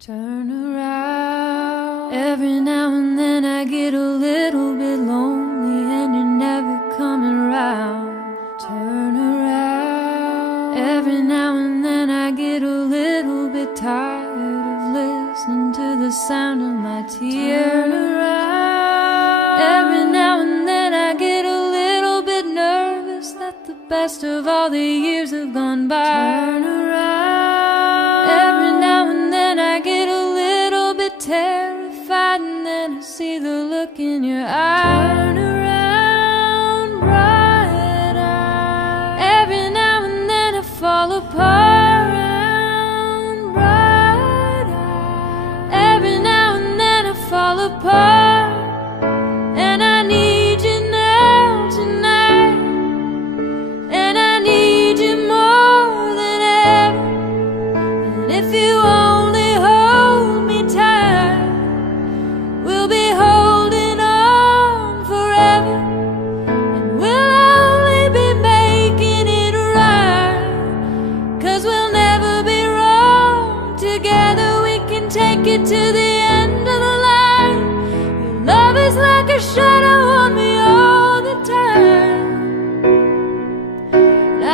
Turn around. Every now and then I get a little bit lonely and you're never coming round. Turn around. Every now and then I get a little bit tired of listening to the sound of my tears. Turn around. Every now and then I get a little bit nervous that the best of all the years have gone by. Turn around. Every now and then I get a little bit terrified, and then I see the look in your eyes. Turn around, bright eyes. Every now and then I fall apart. Bright eyes. Every now and then I fall apart, and I need you now tonight, and I need you more than ever. And if you only hold me tight, we'll be holding on forever, and we'll only be making it right, 'cause we'll never be wrong. Together we can take it to the end of the line. Your love is like a shadow on me all the time.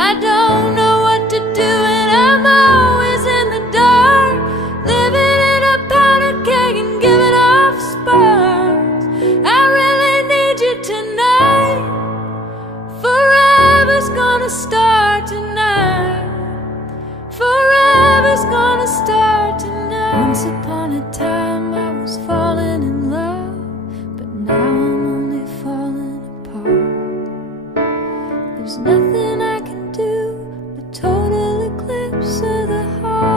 I don't know what to do, and I'm always in the dark, living in a powder keg and giving off sparks. I really need you tonight. Forever's gonna start tonight. Forever's gonna start tonight. Once upon a time I was falling in love, but now I'm only falling apart. There's nothing I can do, a total eclipse of the heart.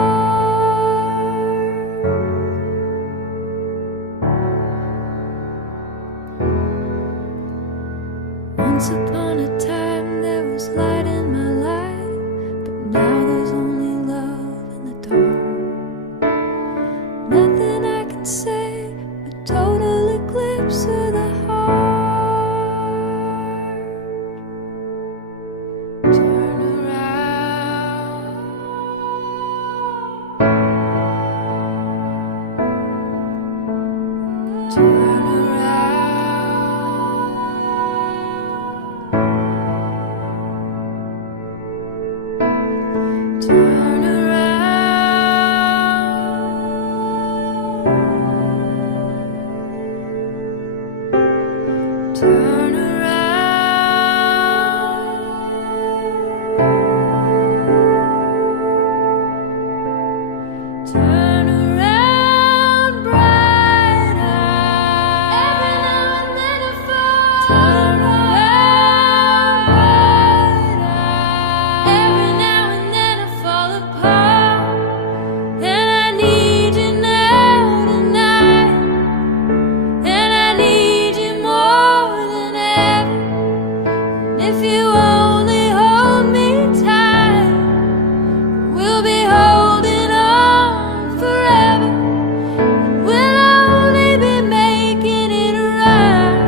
Once upon a time there was light in my life, but now there's only love in the dark. Nothing I can say, a total eclipse of the heart. Turn around. Turn around. Turn around. Turn around. Turn around, bright eyes. Every now and then I fall. Turn around, bright eyes. Every now and then I fall apart, and I need you now tonight, and I need you more than ever. And if you only hold me tight, we'll be holding on forever, and we'll only be making it right,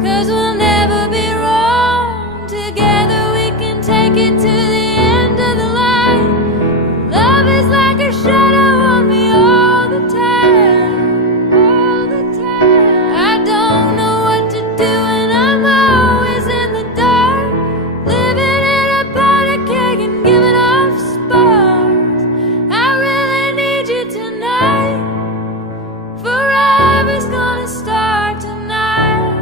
'cause we'll never be wrong. Together we can take it to the end of the line. Love is like a shadow on me all the time, all the time. I don't know what to do, and I'm always in the dark, living in a powder keg and giving off sparks. I really need you tonight. Forever's gonna start tonight.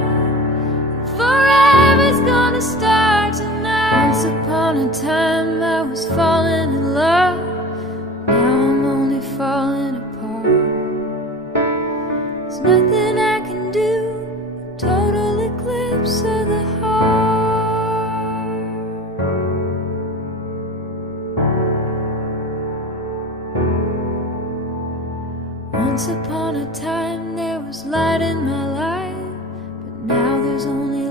Forever's gonna start tonight. Once upon a time I was falling in love, now I'm only falling apart. There's nothing I can do, a total eclipse of the heart. Once upon a time there was light in my life, but now there's only